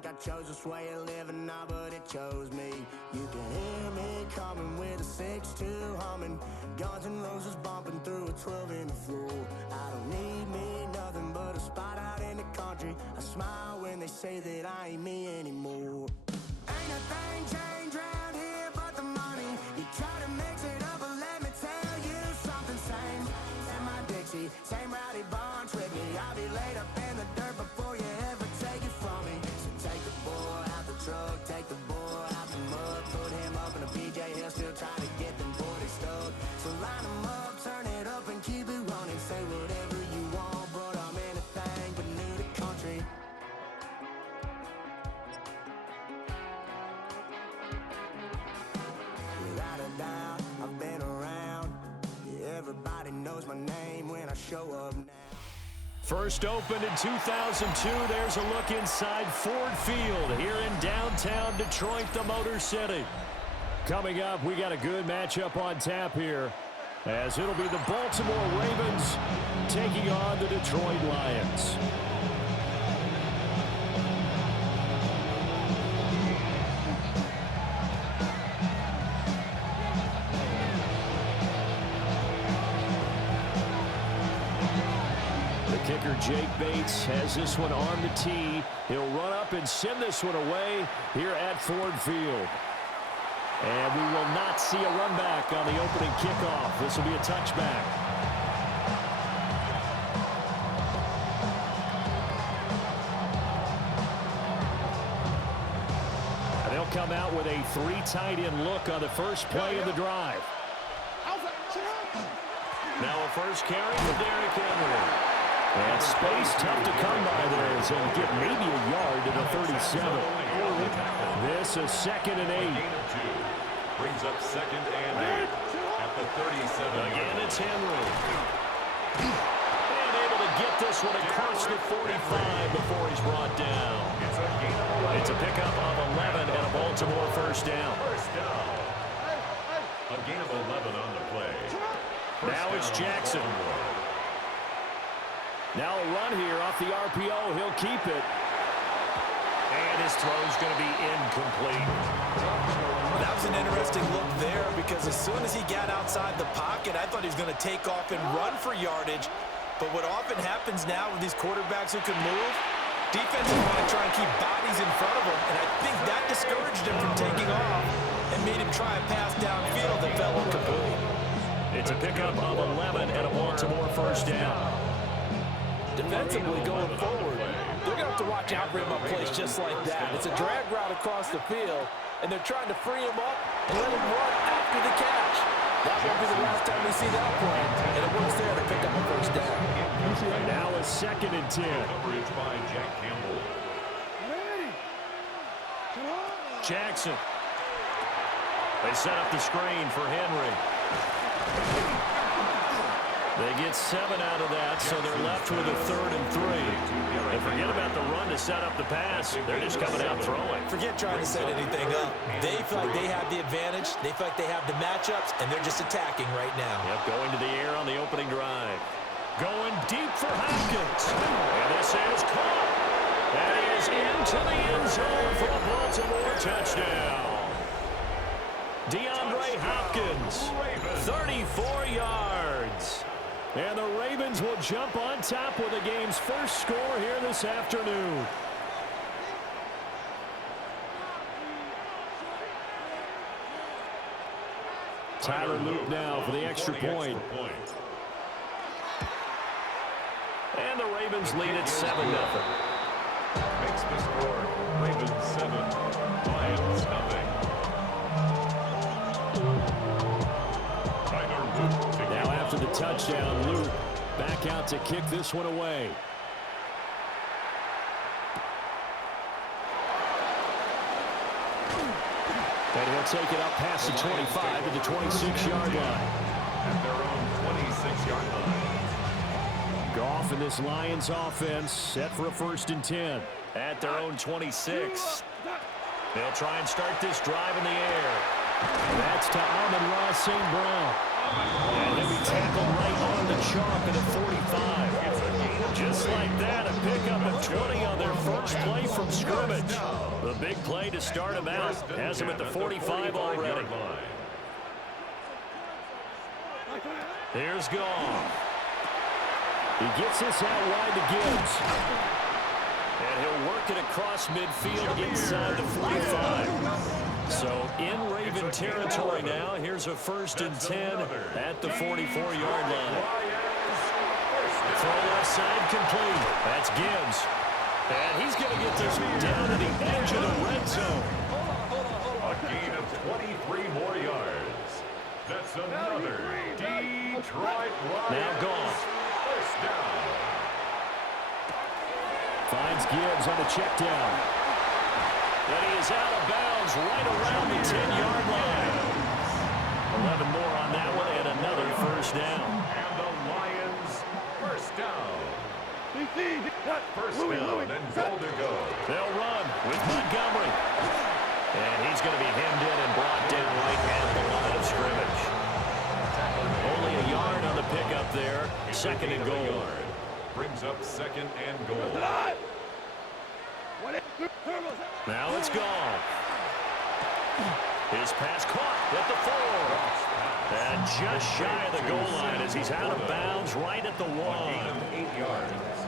think I chose this way of living now, but it chose me. You can hear me coming with a 6-2 humming, Guns N' Roses bumping through a 12 in the floor. I don't need me nothing but a spot out in the country. I smile when they say that I ain't me anymore. Ain't a thing changed round here but the money. You try to mix it up, but let me tell you something. Same in my Dixie, same rowdy bunch with me. I'll be laid up in the dirt before you ever take it from me. So take the boy out the truck, take the boy out the mud, put him up in a PJ, he'll still try to get them boys stuck. So line them up, turn it up and keep it running. Say whatever you want, but I'm anything but new to country. Without a doubt, I've been around. Yeah, everybody knows my name when I show up now. First opened in 2002, there's a look inside Ford Field here in downtown Detroit, the Motor City. Coming up, we got a good matchup on tap here, as it'll be the Baltimore Ravens taking on the Detroit Lions. Kicker Jake Bates has this one on the tee. He'll run up and send this one away here at Ford Field. And we will not see a run back on the opening kickoff. This will be a touchback. And they'll come out with a 3 tight end look on the first play of the drive. Now a first carry for Derrick Henry. And space tough to come by there as he'll get maybe a yard to the 37. This is 2nd and 8. Brings up 2nd and 8 at the 37. Again, it's Henry. And able to get this one across the 45 before he's brought down. It's a pickup of 11 and a Baltimore first down. A gain of 11 on the play. Now it's Jackson. Now a run here off the RPO. He'll keep it. And his throw's going to be incomplete. That was an interesting look there because as soon as he got outside the pocket, I thought he was going to take off and run for yardage. But what often happens now with these quarterbacks who can move, defenses want to try and keep bodies in front of them. And I think that discouraged him from taking off and made him try a pass downfield that fell incomplete. It's a pickup of 11 and a Baltimore first down. Defensively going forward, they're going to have to watch out for him on plays just like that. It's a drag route across the field, and they're trying to free him up and let him run after the catch. That won't be the last time we see that play, and it works there to pick up a first down. Now a 2nd and 10. Coverage by Jack Campbell. Jackson. They set up the screen for Henry. They get 7 out of that, so they're left with a 3rd and 3. And forget about the run to set up the pass. They're just coming out throwing. Forget trying to set anything up. They feel like they have the advantage. They feel like they have the matchups, and they're just attacking right now. Yep, going to the air on the opening drive. Going deep for Hopkins. And this is caught. That is into the end zone for a Baltimore touchdown. DeAndre Hopkins, 34 yards. And the Ravens will jump on top with the game's first score here this afternoon. Tyler Luke now for the extra point. And the Ravens lead at 7-0. Makes the score Ravens 7, Lions nothing. Now after the touchdown, Luke back out to kick this one away. And he'll take it up past the 25 to the 26-yard line. At their own 26-yard line. Goff and this Lions offense set for a 1st and 10. At their own 26. They'll try and start this drive in the air. That's to Amon-Ra St. Brown. And he'll be tackled right on the chalk at a 45. Just like that, a pickup pickup of 20 on their first play from scrimmage. The big play to start them out has them at the 45 already. Here's Goff. He gets this out wide to Gibbs. And he'll work it across midfield inside the 45. So in Raven territory now. Here's a 1st and 10 at the 44-yard line. Throw left side complete. That's Gibbs. And he's going to get this down to the edge of the red zone. A gain of 23 more yards. That's another Detroit Lions. Now gone. First down. Finds Gibbs on the check down. And he is out of bounds right around the 10-yard line. 11 more on that one and another first down. And the Lions first down. First down and goal to go. They'll run with Montgomery. And he's going to be hemmed in and brought down right at the line of scrimmage. Only a yard on the pickup there. 2nd and goal. Brings up 2nd and goal. Now it's gone. His pass caught at the 4. And just shy of the goal line as he's out of bounds right at the 1.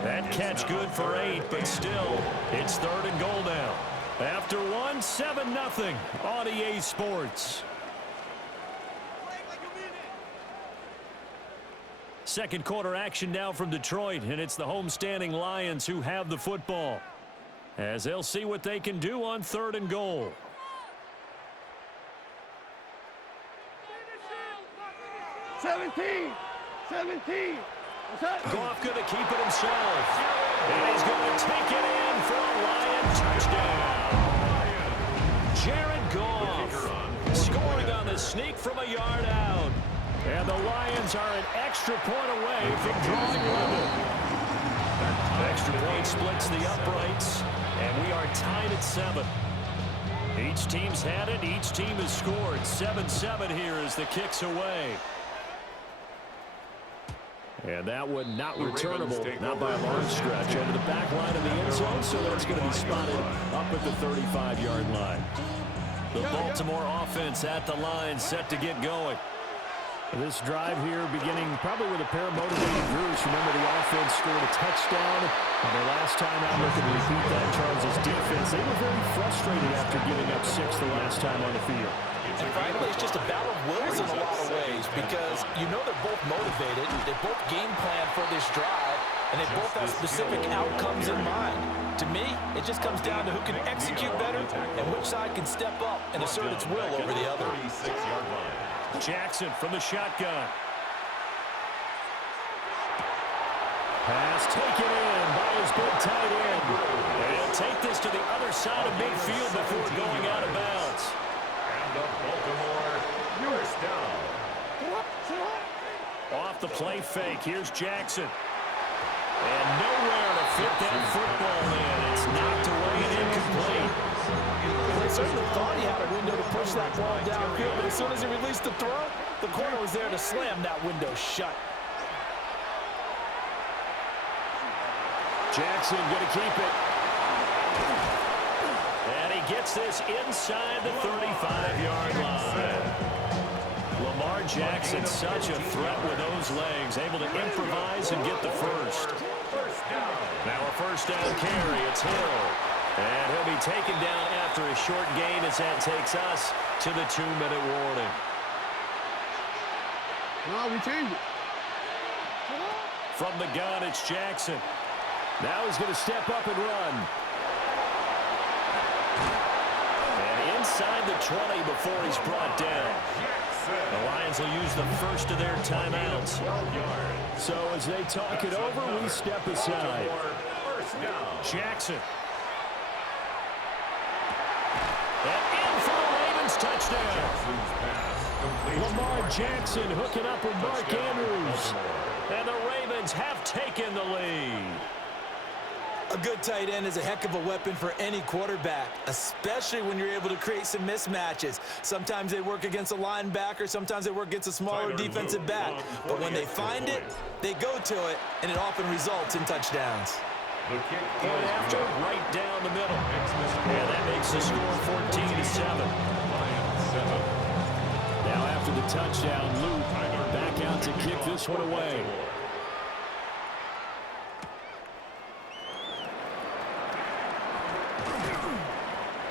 That catch good for 8, but still, it's 3rd and goal now. After 1, 7-0 on EA Sports. Second quarter action now from Detroit, and it's the homestanding Lions who have the football, as they'll see what they can do on 3rd and goal. Goff going to keep it himself. And he's going to take it in for a Lion touchdown. Jared Goff scoring on the sneak from a yard out. And the Lions are an extra point away from drawing level. Extra point splits the uprights, and we are tied at 7. Each team's had it. Each team has scored. 7-7 here as the kick's away. And that one not returnable, not by a long stretch. Over the back line of the end zone, so that's going to be spotted up at the 35-yard line. The Baltimore offense at the line, set to get going. This drive here beginning probably with a pair of motivated groups. Remember, the offense scored a touchdown on their last time out. Looking to repeat that. Charles' defense, they were very frustrated after giving up 6 the last time on the field. And frankly, it's just a battle of wills in a lot of ways because you know they're both motivated. They both game plan for this drive, and they both have specific outcomes in mind. To me, it just comes down to who can execute better and which side can step up and assert its will over the other. 36-yard line. Jackson from the shotgun. Pass taken in by his big tight end. And he'll take this to the other side of midfield before going out of bounds. And the Baltimore first down. Off the play fake, here's Jackson. And nowhere to fit that football in. It's knocked away and incomplete. They certainly thought he had a window to push that ball downfield, but as soon as he released the throw, the corner was there to slam that window shut. Jackson going to keep it. And he gets this inside the 35-yard line. Lamar Jackson, such a threat with those legs, able to improvise and get the first. Now a first down carry, it's Hill. And he'll be taken down after a short gain as that takes us to the 2-minute warning. No, we changed it. From the gun, it's Jackson. Now he's going to step up and run. And inside the 20 before he's brought down. The Lions will use the first of their timeouts. So as they talk it over, we step aside. Jackson. And in for the Ravens touchdown. Lamar Jackson hooking up with Mark Andrews. And the Ravens have taken the lead. A good tight end is a heck of a weapon for any quarterback, especially when you're able to create some mismatches. Sometimes they work against a linebacker, sometimes they work against a smaller defensive back. But when they find it, they go to it, and it often results in touchdowns. The kick Point is after, good. right down the middle. And that makes the score 14-7. Lions 7. Now after the touchdown, Luke back out to kick this one away.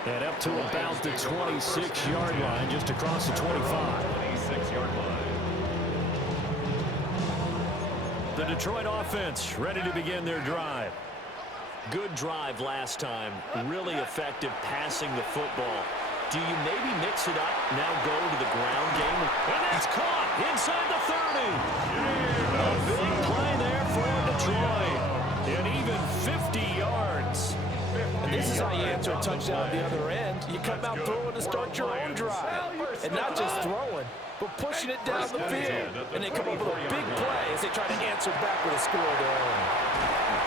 And up to about the 26-yard line, just across the 25. 26-yard line. The Detroit offense ready to begin their drive. Good drive last time. Really effective passing the football. Do you maybe mix it up, now go to the ground game? And that's caught inside the 30. A big play there for Detroit. And even 50 yards. And this is how you answer a touchdown at the other end. You come out throwing to start your own drive. And not just throwing, but pushing it down the field. And they come up with a big play as they try to answer back with a score of their own.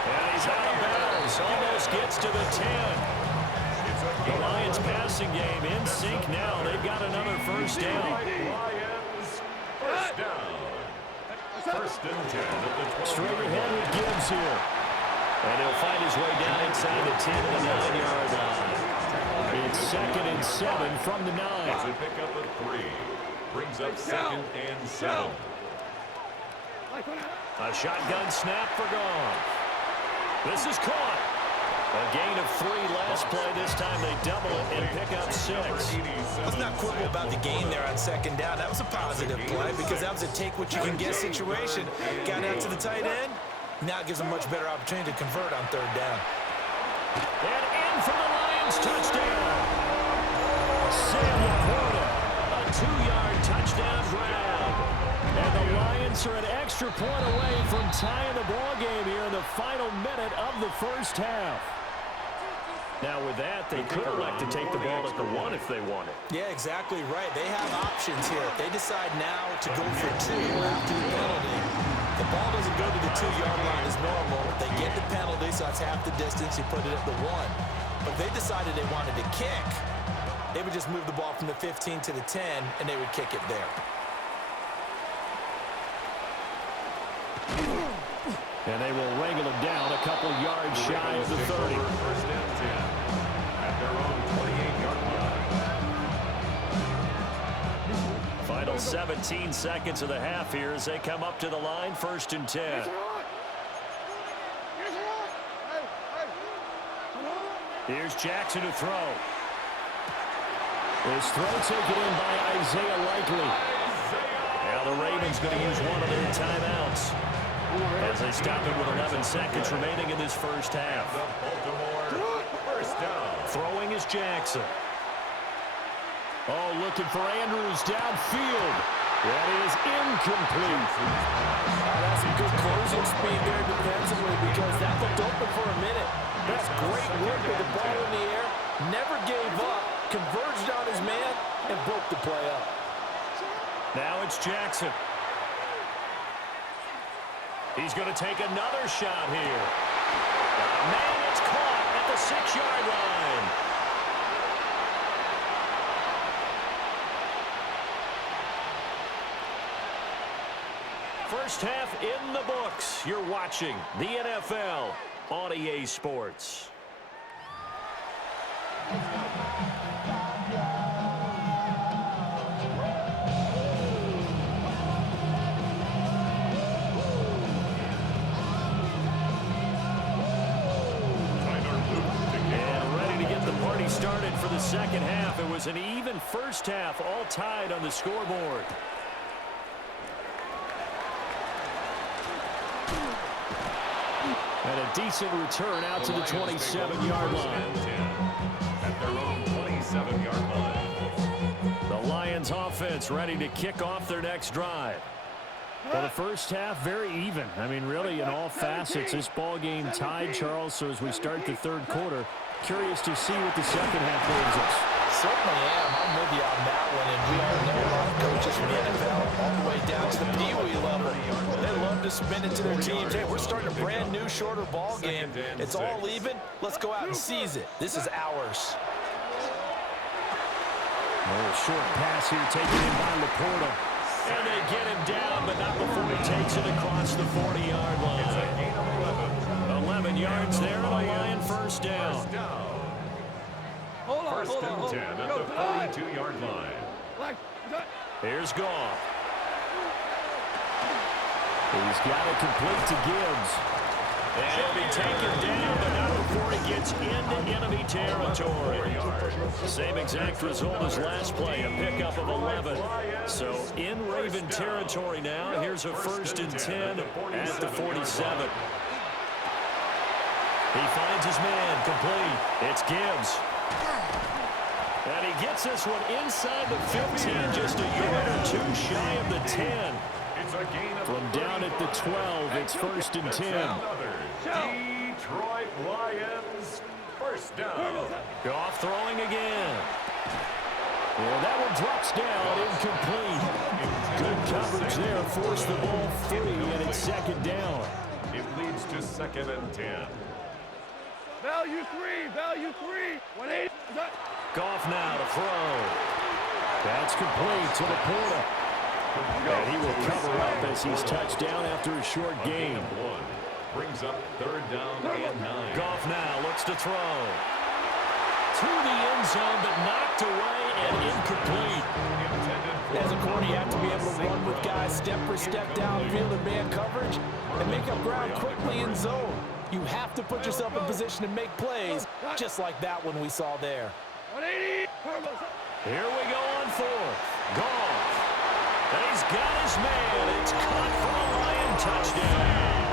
And he's out of bounds. Almost gets to the 10. The Lions passing game in sync now. They've got another first down. Lions, first down. First and 10 at the 12. Straight ahead with Gibbs here. And he'll find his way down inside the 10 to the 9-yard line. It's 2nd and 7 from the 9. It's a pickup of 3. Brings up 2nd and 7. A shotgun snap for Goff. This is caught. A gain of 3 last play. This time they double it and pick up 6. Let's not quibble about the gain there on 2nd down. That was a positive play because that was a take-what-you-can-get situation. Got out to the tight end. Now it gives them a much better opportunity to convert on 3rd down. And in for the Lions touchdown. Sam Laporta, a 2-yard touchdown grab. And the Lions are an extra point away from tying the ball game here in the final minute of the first half. Now with that, they could elect to take the ball at the 1 if they wanted. Yeah, exactly right. They have options here. If they decide now to go for 2 after the penalty, the ball doesn't go to the 2-yard line as normal. They get the penalty, so that's half the distance. You put it at the 1. But if they decided they wanted to kick, they would just move the ball from the 15 to the 10, and they would kick it there. And they will wrangle it down a couple yards shy of the 30. First and 10 at their own 28-yard line. Final 17 seconds of the half here as they come up to the line, 1st and 10. Here's Jackson to throw. His throw taken in by Isaiah Likely. Now the Ravens going to use one of their timeouts as they stop it with 11 seconds remaining in this first half. Baltimore, first down. Throwing is Jackson. Oh, looking for Andrews downfield. That is incomplete. That's some good closing speed there defensively because that looked open for a minute. That's great work with the ball in the air. Never gave up. Converged on his man and broke the play up. Now it's Jackson. He's going to take another shot here. Man, it's caught at the 6-yard line. First half in the books. You're watching the NFL on EA Sports. Started for the second half. It was an even first half, all tied on the scoreboard. And a decent return out to the 27-yard line. At their own 27-yard line. The Lions offense ready to kick off their next drive. Well, the first half, very even. I mean, really, in all facets, this ball game tied, Charles. So as we start the 3rd quarter, curious to see what the second half brings us. Certainly am. I'm with you on that one. And we all know a lot of coaches from the NFL all the way down to the Pee-wee level. They love to spin it to their teams. Hey, we're starting a brand new, shorter ball game. It's all even. Let's go out and seize it. This is ours. A short pass here taken in by Laporta. And they get him down, but not before he takes it across the 40-yard line. 11 7 yards there and a Lion first down. First and 10 at the 42-yard line. Here's Goff. He's got it complete to Gibbs. And he'll be taken down, but not before he gets into enemy territory. Same exact result as last play, a pickup of 11. So in Raven territory now, here's a first and 10 at the 47. He finds his man, complete. It's Gibbs. And he gets this one inside the 15, just a yard or two shy of the 10. From down at the 12, it's first and 10. Detroit Lions, first down. Goff throwing again. Well, that one drops down, incomplete. Good coverage there, forced the ball free, and it's second down. It leads to second and 10. Value three. 180. Goff now to throw. That's complete to the Laporta. And he will cover up as he's touched down after a short gain. Brings up third down and 9. Goff now looks to throw. To the end zone, but knocked away and incomplete. As a corner, you have to be able to run with guys step for step downfield in man coverage and make up ground quickly in zone. You have to put yourself in position to make plays, just like that one we saw there. 180. Here we go on fourth. Goff. He's got his man. It's caught for a Lion touchdown.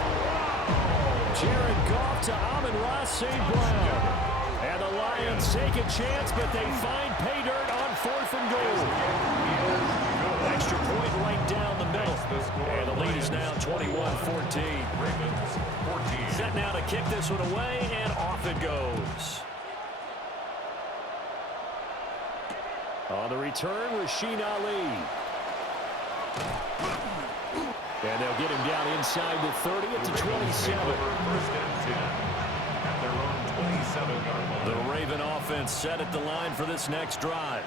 Jared Goff to Amon-Ra St. Brown. And the Lions take a chance, but they find pay dirt on 4th and goal. Extra point right down the middle. And the lead is now 21-14. Set now to kick this one away, and off it goes. On the return, Rasheen Ali. And they'll get him down inside the 30 at the 27. First and 10 at their own 27-yard line. The Raven offense set at the line for this next drive.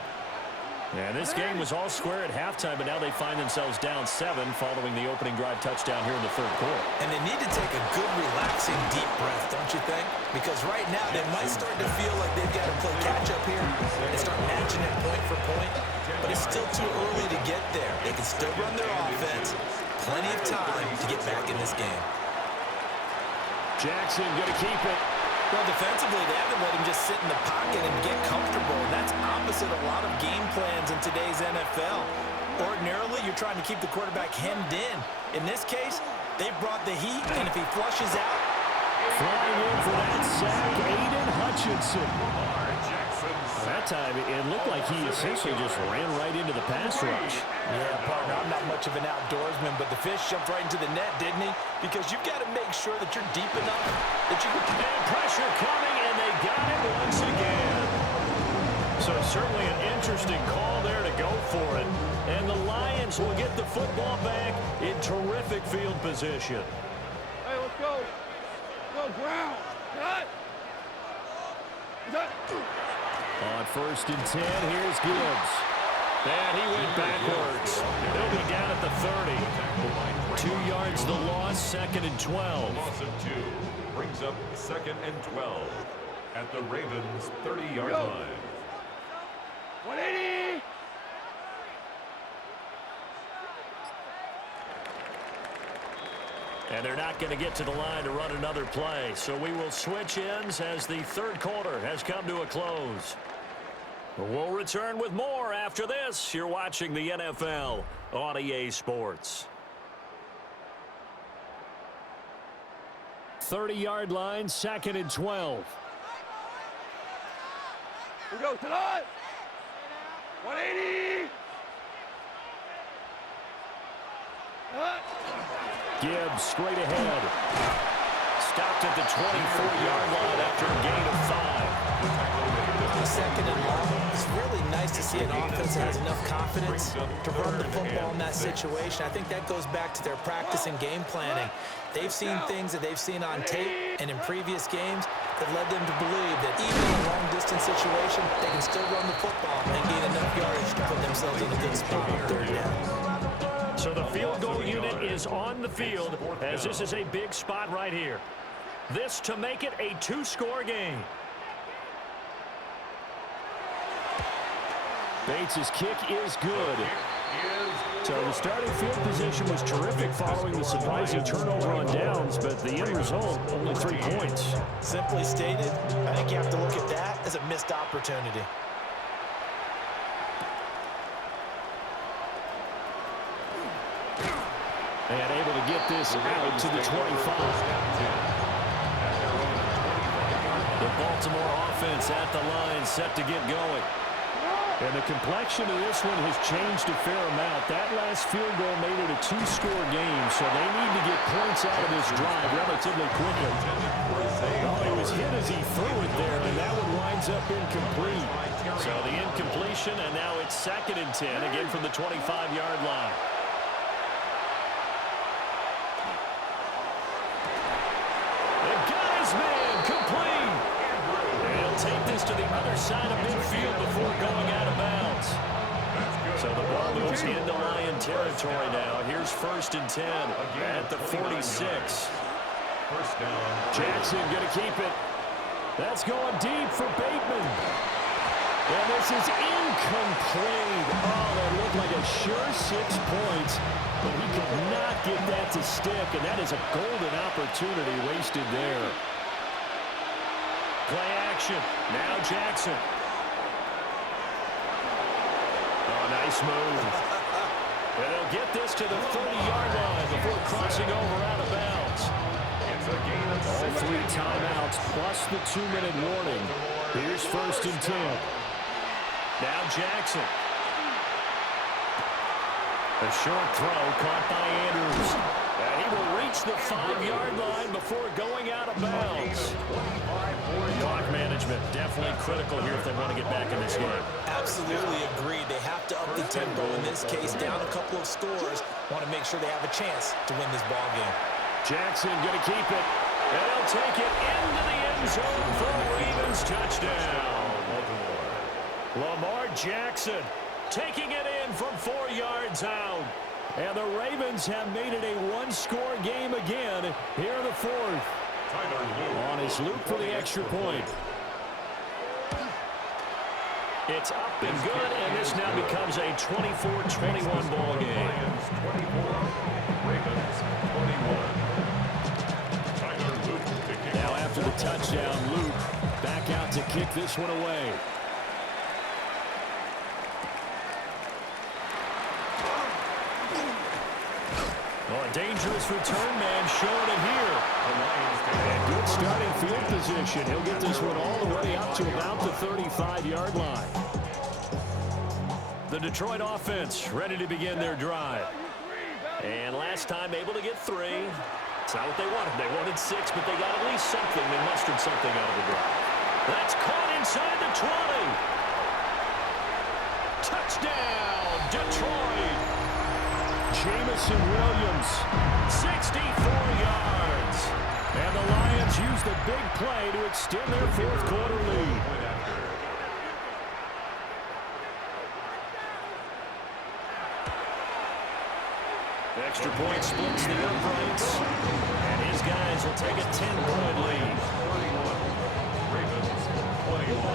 And this game was all square at halftime, but now they find themselves down 7 following the opening drive touchdown here in the third quarter. And they need to take a good, relaxing, deep breath, don't you think? Because right now they might start to feel like they've got to play catch-up here and start matching it point for point. But it's still too early to get there. They can still run their offense. Plenty of time to get back in this game. Jackson going to keep it. Well, defensively, they haven't let him just sit in the pocket and get comfortable. That's opposite a lot of game plans in today's NFL. Ordinarily, you're trying to keep the quarterback hemmed in. In this case, they brought the heat, and if he flushes out... Flying in for that sack, Aiden Hutchinson. That time, it looked like he essentially just ran right into the pass rush. Yeah, partner, I'm not much of an outdoorsman, but the fish jumped right into the net, didn't he? Because you've got to make sure that you're deep enough that you can... And pressure coming, and they got it once again. So certainly an interesting call there to go for it. And the Lions will get the football back in terrific field position. Hey, let's go. Go, ground. Cut. On first and 10, here's Gibbs. And he went backwards. He'll be down at the 30. 2 yards the loss, second and 12. Loss of 2 brings up second and 12 at the Ravens' 30-yard line. 180. And they're not going to get to the line to run another play. So we will switch ends as the third quarter has come to a close. We'll return with more after this. You're watching the NFL on EA Sports. 30-yard line, second and 12. We go tonight. 180. Gibbs straight ahead. Stopped at the 24-yard line after a gain of 5. Second and long. It's really nice to see an offense that has enough confidence to run the football in that situation. I think that goes back to their practice and game planning. They've seen things that they've seen on tape and in previous games that led them to believe that even in a long-distance situation, they can still run the football and gain enough yardage to put themselves in a good spot on third down. So the field goal unit is on the field as this is a big spot right here. This to make it a two-score game. Bates' kick is good. So the starting field position was terrific following the surprising turnover on downs, but the end result, only 3 points. Simply stated, I think you have to look at that as a missed opportunity. And able to get this out to the 25. The Baltimore offense at the line, set to get going. And the complexion of this one has changed a fair amount. That last field goal made it a two-score game, so they need to get points out of this drive relatively quickly. Oh, he was hit as he threw it there, and that one winds up incomplete. So the incompletion, and now it's 2nd and 10, again from the 25-yard line. The guy's man, complete. And he'll take this to the other side of midfield before going out of bounds. So the ball moves into Lion territory now. Here's 1st and 10 at the 46. Jackson going to keep it. That's going deep for Bateman. And this is incomplete. Oh, that looked like a sure 6 points, but he could not get that to stick, and that is a golden opportunity wasted there. Play action. Now Jackson. Oh, nice move. And they'll get this to the 30-yard line before crossing over out of bounds. All 3 timeouts plus the 2-minute warning. Here's 1st and 10. Now Jackson. A short throw caught by Andrews. And he will reach the 5-yard line before going out of bounds. Clock management definitely critical here if they want to get back in this game. Absolutely agreed. They have to up the tempo in this case, down a couple of scores. Want to make sure they have a chance to win this ball game. Jackson going to keep it. And he'll take it into the end zone for a Ravens touchdown. Lamar Jackson taking it in from 4 yards out. And the Ravens have made it a one-score game again here in the 4th. On his loop for the extra point. It's up and good, and this now becomes a 24-21 ball game. Now after the touchdown, Luke back out to kick this one away. Oh, a dangerous return man showing it here. And good starting field position. He'll get this one all the way up to about the 35-yard line. The Detroit offense ready to begin their drive. And last time able to get 3. It's not what they wanted. They wanted 6, but they got at least something. They mustered something out of the drive. That's caught inside the 20. Touchdown, Detroit. Jamison Williams, 64 yards. And the Lions use the big play to extend their 4th quarter lead. The extra point splits the uprights. And his guys will take a 10-point lead. Ravens 21.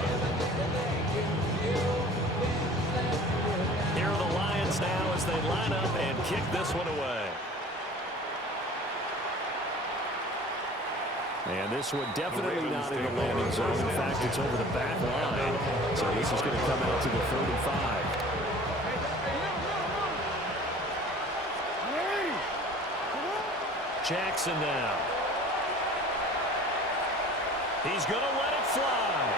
Here are the Lions now as they line up and kick this one away. And this one definitely not in the landing zone. In fact, it's over the back line. So this is going to come out to the 35. Jackson now. He's going to let it fly.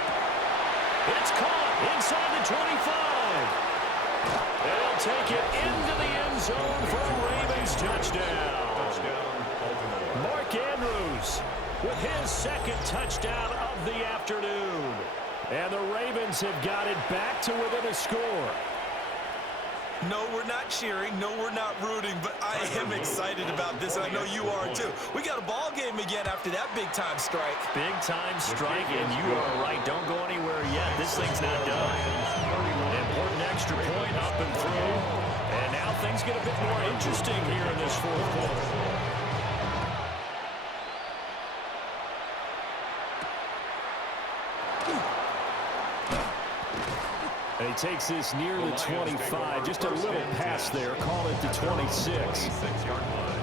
It's caught inside the 25. They'll take it into the end zone for a Ravens touchdown. Mark Andrews with his 2nd touchdown of the afternoon. And the Ravens have got it back to within a score. No, we're not cheering. No, we're not rooting, but I am excited about this, and I know you are too. We got a ball game again after that big-time strike. Big-time strike, and you are right. Don't go anywhere yet. This thing's not done. An important extra point up and through. And now things get a bit more interesting here in this 4th quarter. And he takes this near the 25. Just a little pass there. Call it the 26. 26-yard line.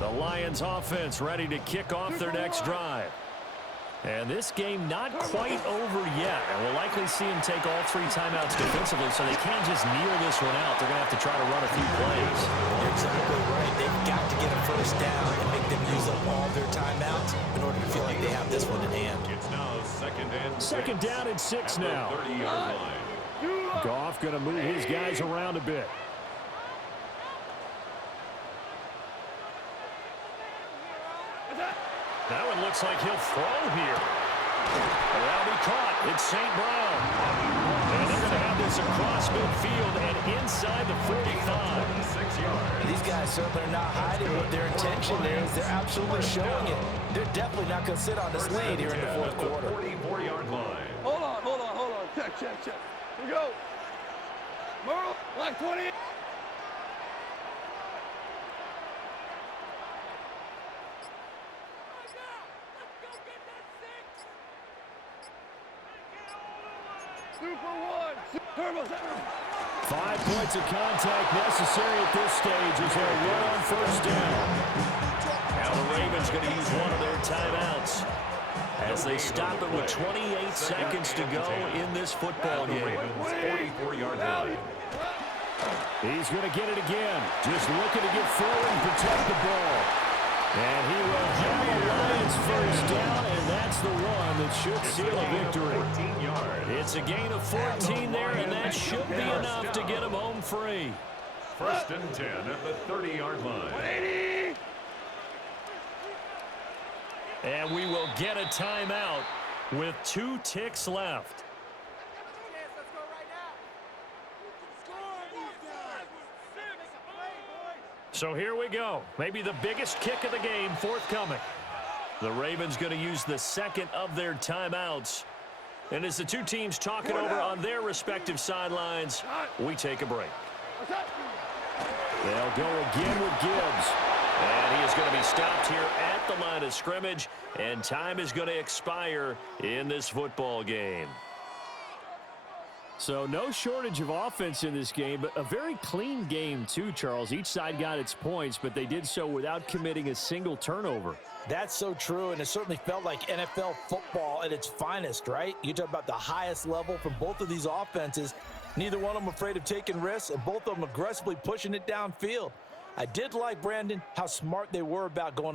The Lions offense ready to kick off their next drive. And this game not quite over yet. And we'll likely see him take all 3 timeouts defensively, so they can't just kneel this one out. They're going to have to try to run a few plays. You're exactly right. They've got to get a first down and make them use up all their timeouts in order to feel like they have this one in hand. It's now second down and 6 now. 30-yard line. Goff going to move his guys around a bit. That one looks like he'll throw here. That'll be caught. It's St. Brown. And they're going to have this across midfield and inside the 45. 6 yards. These guys certainly are not hiding what their intention is. They're absolutely showing it. They're definitely not going to sit on this lead here in the fourth quarter. 44-yard line. Hold on. Check. Here we go. Merle, like 20. Super one. Turbo. 5 points of contact necessary at this stage as they'll run on first down. Now the Ravens going to use one of their timeouts as they stop it with 28 seconds to go in this football game. 44-yard line. He's going to get it again. Just looking to get forward and protect the ball. And he will have the Lions first down, and that's the one that should seal a victory. 14 yards. It's a gain of 14 there, and that should be enough to get him home free. First and 10 at the 30-yard line. And we will get a timeout with 2 ticks left. So here we go. Maybe the biggest kick of the game forthcoming. The Ravens going to use the second of their timeouts. And as the 2 teams talk it over on their respective sidelines, we take a break. They'll go again with Gibbs. And he is going to be stopped here at the line of scrimmage. And time is going to expire in this football game. So no shortage of offense in this game, but a very clean game too, Charles. Each side got its points, but they did so without committing a single turnover. That's so true, and it certainly felt like NFL football at its finest, right? You talk about the highest level from both of these offenses. Neither one of them afraid of taking risks, and both of them aggressively pushing it downfield. I did like, Brandon, how smart they were about going